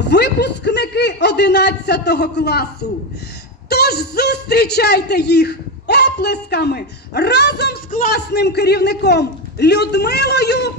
випускники 11 класу. Тож зустрічайте їх оплесками разом з класним керівником Людмилою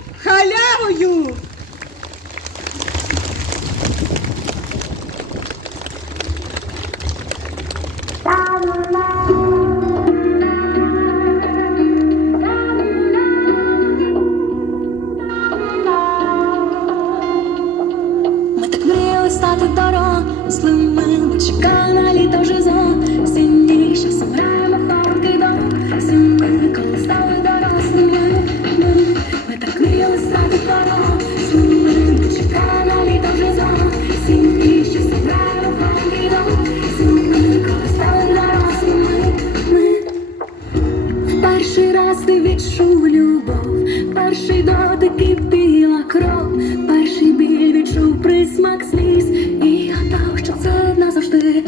і біла кров, перший біль відчув присмак сліз, і гадав, що це назавжди.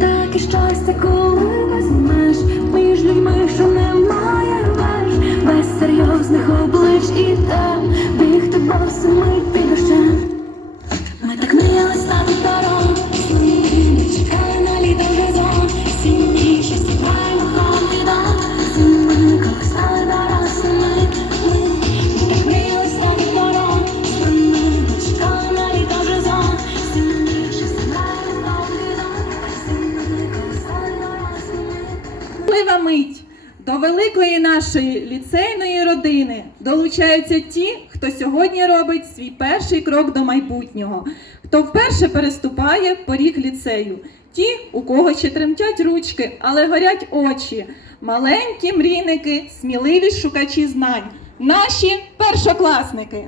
Таке щастя, коли не меж між людьми, що немає меж, без серйозних облич і там бігти босими Великої нашої ліцейної родини долучаються ті, хто сьогодні робить свій перший крок до майбутнього, хто вперше переступає поріг ліцею. Ті, у кого ще тремтять ручки, але горять очі, маленькі мрійники, сміливі шукачі знань, наші першокласники.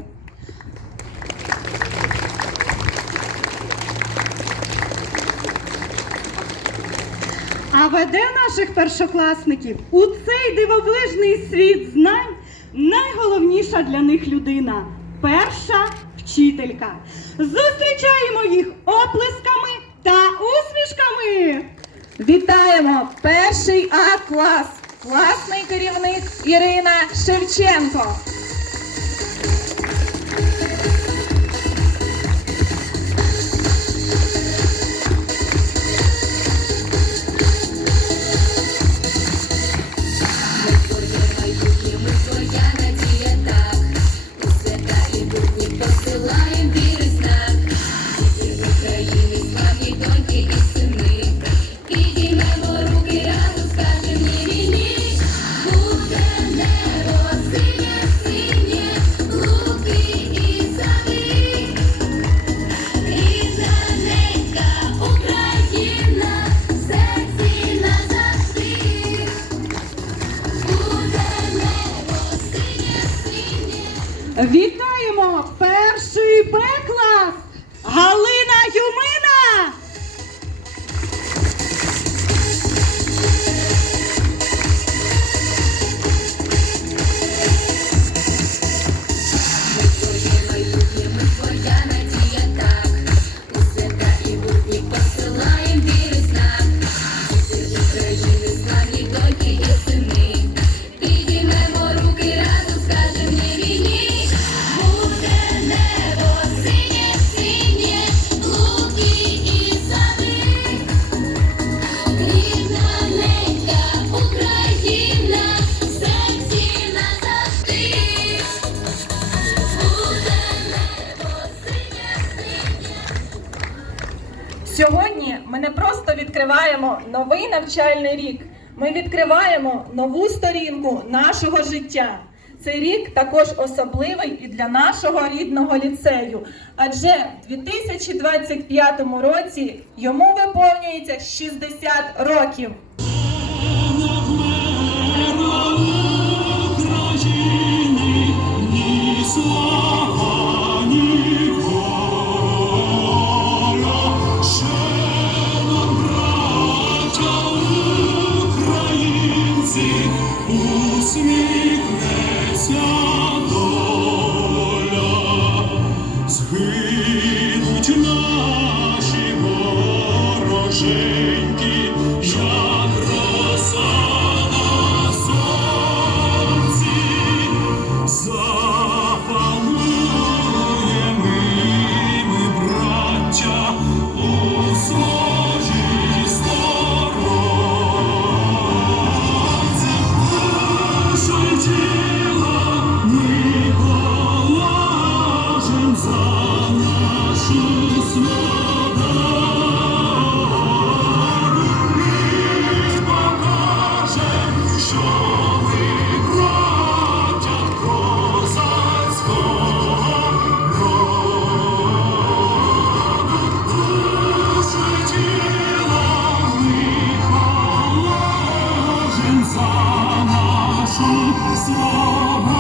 А веде наших першокласників у цей дивовижний світ знань найголовніша для них людина перша вчителька. Зустрічаємо їх оплесками та усмішками. Вітаємо перший А клас, класний керівник Ірина Шевченко. Вітаємо перший Б клас Галина Юмина. Сьогодні ми не просто відкриваємо новий навчальний рік. Ми відкриваємо нову сторінку нашого життя. Цей рік також особливий і для нашого рідного ліцею, адже в 2025 році йому виповнюється 60 років. Усміхнеться soul.